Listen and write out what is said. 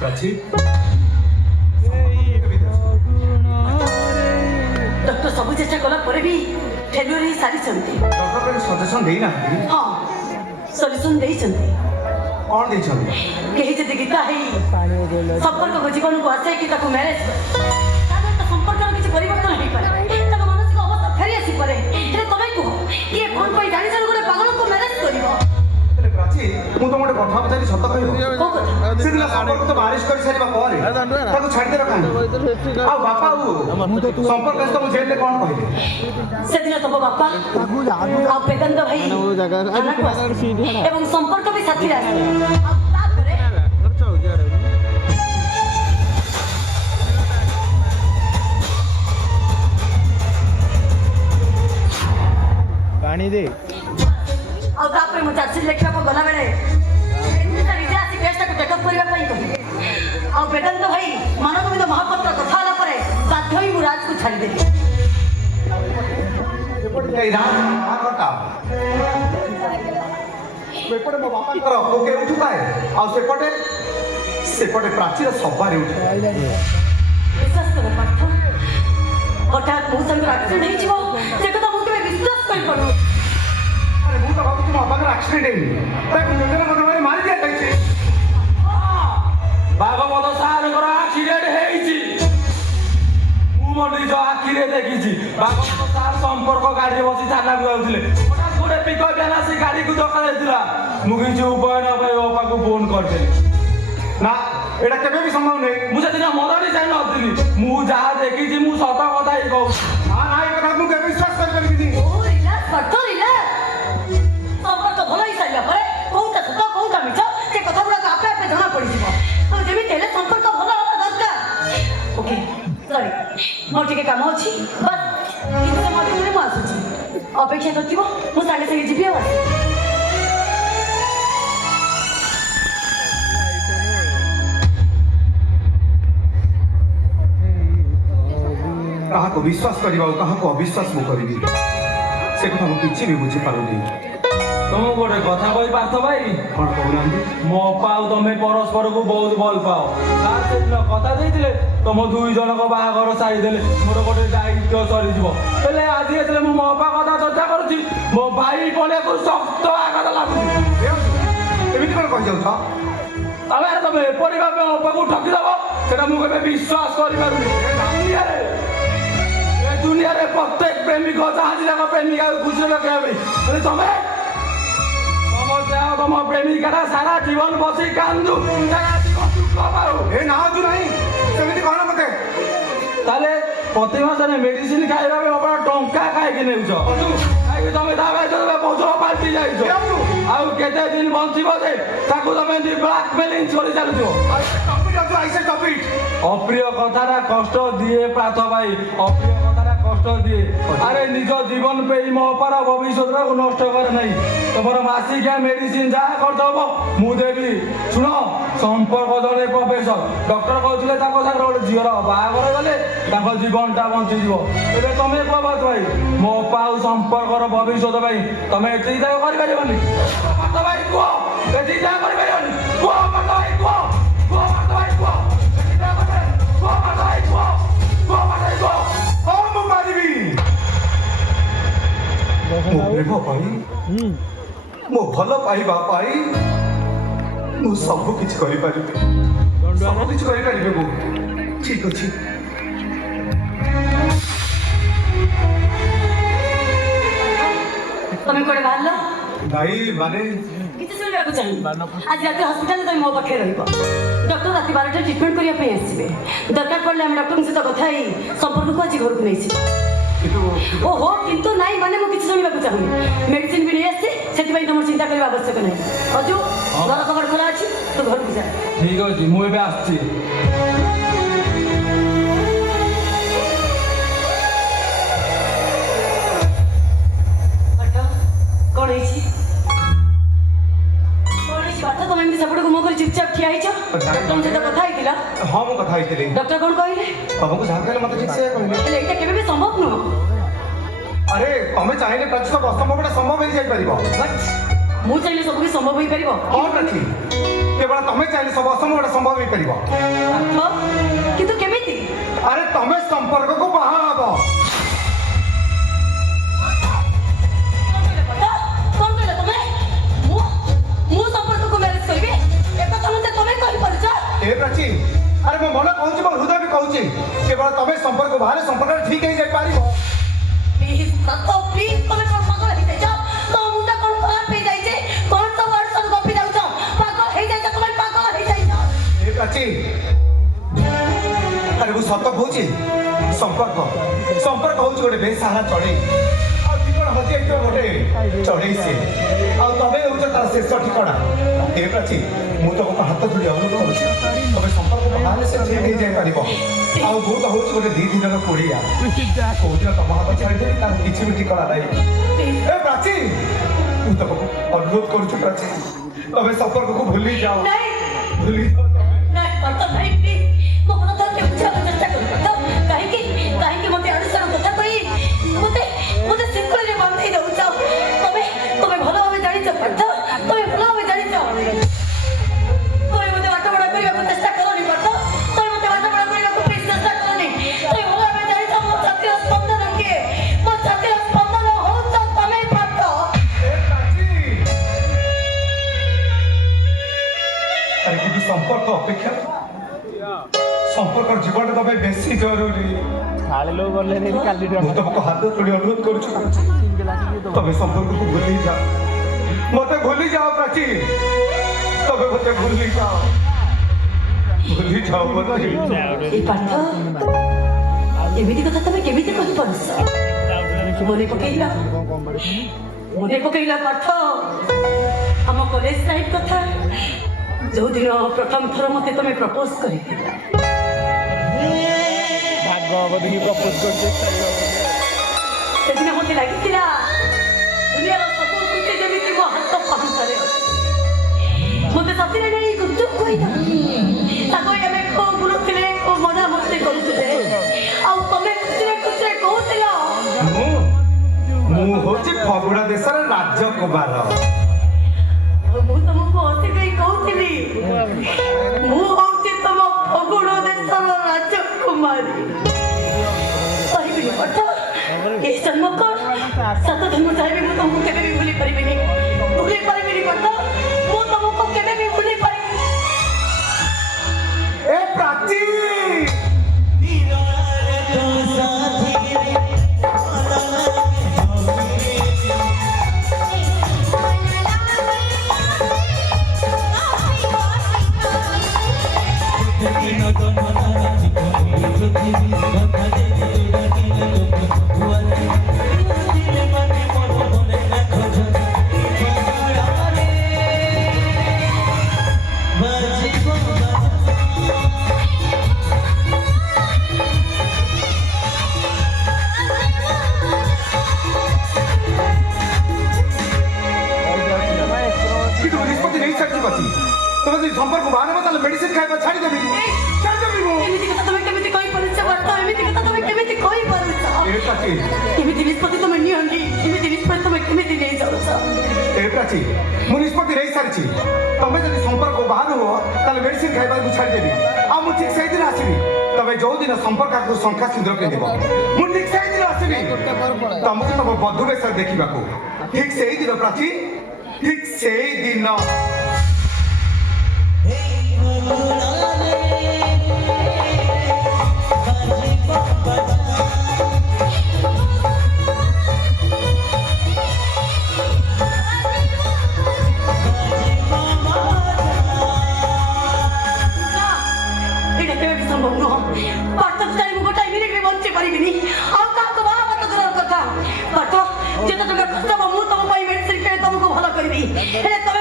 Prachi doctor सब चेष्टा कला पर भी फेल्यूर ही सारी चंती डॉक्टर ने सजेशन देई ना हां सॉल्यूशन देई चंती कौन देई चंती केही जदि गीता है संपर्क को जीवन को आसे कि ताको मैरिज ताको तो संपर्क रो किछ परिवर्तन होई पारे ताको मानसिक अवस्था फेरी आसी पारे हे तमे को के कोन पई जानि जन गोटे पागल को मैरिज करिवो प्राची मु तो मोटे कथा पचारि सत कहबो को कथा सिदिला संपर्क तो बारिश कर सारिबा पारे ताको छाडी दे रखा आ बापा संपर्क तो मु जेल ले कोन कहले सेदिन तब बापा आ वेदांत भाई एवं संपर्क भी साथी आसे पानी दे ଆଉ ତାପରେ ମୁଁ ଚାର୍ଜସିଟ୍ ଲେଖିବାକୁ ଗଲାବେଳେ ନିଜେ ଆସି କେସ୍ଟାକୁ ଟେକଅପ୍ କରିବା ପାଇଁ କହିଲେ ଆଉ ବେଦାନ୍ତ ଭାଇ ମାନଗୋବିନ୍ଦ ମହାପାତ୍ର କଥା ହେଲା ପରେ ବାଧ୍ୟ ହୋଇ ମୁଁ ରାଜକୁ ଛାଡ଼ିଦେଲି ଏପଟେ ରାଜଟା ଏପଟେ ମୋ ବାପାଙ୍କର ଓକେ ଉଠୁଥାଏ ଆଉ ସେପଟେ ପ୍ରାଚୀର ସବାରେ ଉଠେ ବିଶ୍ୱାସ କର ପାର୍ଥ ହଠାତ୍ ମୋ ସାଙ୍ଗରେ ଆକ୍ସିଡେଣ୍ଟ ହେଇଯିବ ସେ କଥା ମୁଁ କେବେ ବିଶ୍ୱାସ କରିପାରୁନି अरे मु तो भाबु तुम अबागर एक्सीडेंट है ताको मुंडरे मत मारी मारी दिया जाइछे भागवत सारଙ୍କର एक्सीडेंट ହେଇଛି ମୁଁ ମୋ ନିଜ ଆଖିରେ ଦେଖିଛି ଭାଗବତ ସାର ସମ୍ପର୍କ ଗାଡ଼ିରେ ବସି ଥାନାକୁ ଯାଉଥିଲେ ହଠାତ୍ ଗୋଟେ ପିକଅପ୍ ଭ୍ୟାନ୍ ଆସି ଗାଡ଼ିକୁ ଧକ୍କା ଦେଇଥିଲା ମୁଁ କିଛି ଉପାୟ ନ ପାଇ ଅପାକୁ ଫୋନ୍ କରିଥିଲି ना एटा केबे भी संभव नहीं ମୁଁ ସେଦିନ ମରଣି ଯାଇ ନଥିଲି ମୁଁ ଯାହା ଦେଖିଛି ମୁଁ ସତ କଥା ହିଁ କହୁଛି हां ना ए कथा मु केबे विश्वास कर परबी नहीं ଓ ରିଲାକ୍ସ ପାର୍ଥ ରିଲାକ୍ସ ସମ୍ପର୍କ ଭଲ ହେଇସାରିଲା ପରେ କୋଉଟା ସତ କୋଉଟା ମିଛ ସେ କଥା ଗୁଡ଼ାକ ଆପେ ଆପେ ଜଣା ପଡ଼ିଯିବ ଆଉ ଯେମିତି ହେଲେ ସମ୍ପର୍କ ଭଲ ହେବା ଦରକାର ଓକେ ସରି ମୋର ଟିକେ କାମ ଅଛି ବସ୍ କିଛି ସମୟ ଭିତରେ ମୁଁ ଆସୁଛି ଅପେକ୍ଷା କରିଥିବ ମୁଁ ସାଙ୍ଗେ ସାଙ୍ଗେ ଯିବି ଆଉ ଆସିବି कहा को विश्वास करिबा कहा को अविश्वास मु करबी से कथा मु किछि भी बुझी पारुनी ତମକୁ ଗୋଟେ କଥା କହି ପାର୍ଥ ଭାଇ कोन कहउनांदी ମୋ ଅପା ଆଉ ତମେ ପରସ୍ପରକୁ ବହୁତ ଭଲ ପାଅ ସାର୍ ସେଦିନ କଥା ଦେଇଥିଲେ ତମ ଦୁଇ ଜଣଙ୍କ ବାହାଘର ସାରିଦେଲେ ମୋର ଗୋଟେ ଦାୟିତ୍ୱ ସରିଯିବ ହେଲେ ଆଜି ଯେତେବେଳେ ମୁଁ ମୋ ଅପା କଥା ଚର୍ଚ୍ଚା କରୁଛି ମୋ ଭାଇ ପଡ଼ିଆକୁ ଶକ୍ତ ଆଘାତ ଲାଗୁଛି एमिति कोन कहि जाउछ ତମେ ଏପରି ଭାବେ ମୋ ଅପାକୁ ଠକିଦେବ ସେଟା ମୁଁ କେବେ ବିଶ୍ୱାସ କରିପାରୁନି ଏ ଦୁନିଆରେ ପ୍ରତ୍ୟେକ ପ୍ରେମିକ ଚାହାନ୍ତି ତାଙ୍କ ପ୍ରେମିକାକୁ ଖୁସିରେ ରଖିବା ପାଇଁ ହେଲେ ତମେ ତମ ପ୍ରେମିକାଟା ସାରା ଜୀବନ ବସି କାନ୍ଦୁ ए ना तू नहीं सेमिति कहना मते ତାହେଲେ ପ୍ରତି ମାସରେ ମେଡିସିନ ଖାଇବା ପାଇଁ ଆପଣ ଟଙ୍କା କାହିଁକି ନେଉଛ କାହିଁକି ତମେ ତା ପାଇଁ ବୋଝ ପାଲଟି ଯାଇଛ ଆଉ କେତେ ଦିନ ବଞ୍ଚିବ ଯେ ତାକୁ ତମେ ବ୍ଲାକମେଲିଂ କରି ଚାଲୁଥିବ ଅପ୍ରିୟ କଥାଟା କଷ୍ଟ ଦିଏ ପ୍ରାଥ ଭାଇ ଅପ୍ରିୟ କଥାଟା କଷ୍ଟ ଦିଏ ଆରେ ନିଜ ଜୀବନ ପାଇଁ ମୋ ଅପାର ଭବିଷ୍ୟତକୁ ନଷ୍ଟ କରେ ନାହିଁ ତମର ମାସିକିଆ ମେଡିସିନ ଯାହା ଖର୍ଚ୍ଚ ହବ ମୁଁ ଦେବି ଶୁଣ ସମ୍ପର୍କ ଜଣେ ପ୍ରଫେସର ଡକ୍ଟର କହୁଥିଲେ ତାଙ୍କ ସାଙ୍ଗରେ ଗୋଟେ ଝିଅର ବାହାଘର ଗଲେ ତାଙ୍କ ଜୀବନଟା ବଞ୍ଚିଯିବ ଏବେ ତମେ କୁହ ପାର୍ଥ ଭାଇ ମୋ ଅପା ଆଉ ସମ୍ପର୍କର ଭବିଷ୍ୟତ ପାଇଁ ତମେ ଏତିକି ଯାକ କରିପାରିବନି ପାର୍ଥ ଭାଇ କୁହ ଏତିକି ଯାକ କରିପାରିବନି କୁହ ପାର୍ଥ ଭାଇ କୁହ କୁହ ପାର୍ଥ ଭାଇ କୁହ କୁହ ପାର୍ଥ ଭାଇ କୁହ କୁହ ପାର୍ଥ ଭାଇ କୁହ ओ मु पारिबी मो प्रेम पाई मो भलो पाइबा पाई मु सब किछ करि पारिबे सब किछ करि पारिबे मु ठीक अछि ତମେ କୁଆଡ଼େ ବାହାରିଲ भाई माने କିଛି ଶୁଣିବାକୁ ଚାହିଁବି ଆଜି ରାତି ହସ୍ପିଟାଲରେ ତମେ ମୋ ପାଖରେ ରହିବ ଡକ୍ଟର ରାତି 12ଟା ଟ୍ରିଟମେଣ୍ଟ କରିବା ପାଇଁ ଆସିବେ ଦରକାର ପଡ଼ିଲେ ଆମେ ଡକ୍ଟରଙ୍କ ସହିତ କଥା ହେଇ ସମ୍ପର୍କକୁ ଆଜି ଘରକୁ ନେଇଯିବା कितु ଓହୋ କିନ୍ତୁ ନାଇଁ ମାନେ ମୁଁ କିଛି ଶୁଣିବାକୁ ଚାହୁଁନି ମେଡିସିନ ବି ନେଇ ଆସିଛି ସେଥିପାଇଁ ତମର ଚିନ୍ତା କରିବା ଆବଶ୍ୟକ ନାହିଁ ଅଜୁ ଘର କବାଟ ଖୋଲା ଅଛି ତୁ ଘରକୁ ଯା ଠିକ ଅଛି ମୁଁ ଏବେ ଆସିଛି କଣ ହେଇଛି ପାଠ ତମେ ଏମିତି ସେପଟକୁ ମୁହ କରି ଚୁପଚାପ ଠିଆ ହେଇଛ ଡକ୍ଟରଙ୍କ ସହିତ କଥା ହେଇଥିଲ हां मु कथा आइतले ଡକ୍ଟର କଣ କହିଲେ तमको जहा कहले मते ठीक से कहले ହେଲେ ଏଇଟା କେବେ ବି ସମ୍ଭବ ନୁହଁ अरे तमे चाहिले प्रति सब असंभवटा संभव हो जाई परिबो ମୁଁ ଚାହିଁଲେ ସବୁ କିଛି ସମ୍ଭବ ହେଇପାରିବ हां प्रति केवल तमे चाहे सब असंभव संभव हो पार କିନ୍ତୁ କେମିତି अरे तमे संपर्क को बाहा हब କଣ କହିଲ ତମେ ମୁଁ ସମ୍ପର୍କକୁ ମ୍ୟାରେଜ କରିବି ଏକଥା ମତେ ତମେ କହିପାରୁଛ ए प्राची अरे मो मन कहूँ मो हृदय भी कहूँ केवल तमे संपर्क बाहर संपर्क ठीक हो जाए पार प्लीज तो प्लीज तमे कौन पागल हो जाइछ तो मुंडा कौन खराब हो जाइछ कौन तो वर्ड सब गपी जाउछ पागल हो जाइछ तमे पागल हो जाइछ ए प्राची अरे वो सत कहूँ संपर्क संपर्क हूँ गोटे बेसहारा चढ़ई आठिकण हजि गोटे चढ़ई सी आमे हूँ तार शेष ठिकणा ए प्राची मु तुमको हाथ जोड़ी अनुरोध करुँ तब संपर्क बाहर से ठीक हो जाए पार बहुत हूँ गोटे 2 दिन कोड़िया कौ दिन तुम हाथ छाड़देवी तार किसी भी ठिकणा ना ए प्राची मु तुमको अनुरोध करुँ प्राची तब संपर्क को भूली जाओ भूली जाओ नहीं करतो नहीं प्लीज मो कोन तो के बुझा चेष्टा करू तो काहे मते अडसर कथा कहि मते सिंपल रे बांधि दउ जाओ तबे भलो भाबे जानि छ पड़तो तबे भलो भाबे जानि छ तबे मते वाटा बडा करिया को चेष्टा करनी पड़तो तबे मते वाटा बडा करिया को प्लीज चेष्टा करनी तबे भलो भाबे जानि छ मो छाती स्पंदन के मो छाती स्पंदन हो त तमे पड़तो ए प्राची अरे किंतु संपर्क अपेक्षा संपर्क जीवन तबे बेसी जरूरी साले लोग गले रे काली मु तुमको हाथ जोड़ी अनुरोध करुँ तबे संपर्क को भूली जाओ मते भूली जाओ प्राची तबे मते भूली जाओ मते ए पाठ एमिति कथा तमे केमिति कहि परस मने पकेइला पाठ हम कॉलेज लाइफ कथा जो दिन प्रथम थर मते तमे प्रपोज करिथिला भागवत की प्रपोज करते सेदिन मते लागिथिला दुनियार सब कुछ जेमिति मो हाथ पहुंचरे मते सतिरे नै गुप्चुप कहिदा ताको एमे को बुलुथिले को मजा मस्ती करुथिले आ तमे कुछरे कहउथिला मु होची फगुड़ा देशर राज्य कुमार ମୁଁ ତମକୁ ଅତି କହି କହୁଥିଲି ମୁଁ ହଉଛି ତମ ଫଗୁଣ ଦେଶର ରାଜକୁମାରୀ କହିବିନି ପାଠ ଏ ଜନ୍ମ କଣ ସାତ ଜନ୍ମ ଚାହିଁବି ମୁଁ ତମକୁ କେବେ ବି ଭୁଲି ପାରିବିନି ପାଠ ମୁଁ ତମକୁ କେବେ ବି ଭୁଲି ପାରିବିନି ए प्राची संपर्क बाहर मतलब मेडिसिन खाଇବା ଛାଡ଼ିଦେବି ମୁଁ ଏମିତି କଥା ତମେ କେମିତି କହିପାରୁଛ ପାଠ ଏମିତି କଥା ତମେ କେମିତି କହିପାରୁଛ ଏ ପ୍ରାଚୀ ଏମିତି ନିଷ୍ପତ୍ତି ତମେ ନିଅନି ଏମିତି ନିଷ୍ପତ୍ତି ତମେ କେମିତି ନେଇଯାଉଛ ए प्राची मु निष्पत्ति नहीं सारी तमे जब संपर्क बाहर हो ताले मेडिसिन खाଇବା छाड़देवी आ मु ठीक से दिन आसबि तबे जो दिन संपर्क को शंका सिंदूर के देबो मु ठीक से दिन आसबि तुमको तब बधु बेस देखा ठीक से दिन प्राची ठीक से दिन ଯେତେ ଟଙ୍କା ଖର୍ଚ୍ଚ ହବ ମୁଁ ତମ ପାଇଁ ମେଡିସିନ କିଣି ତମକୁ ଭଲ କରିବି ହେଲେ ତମେ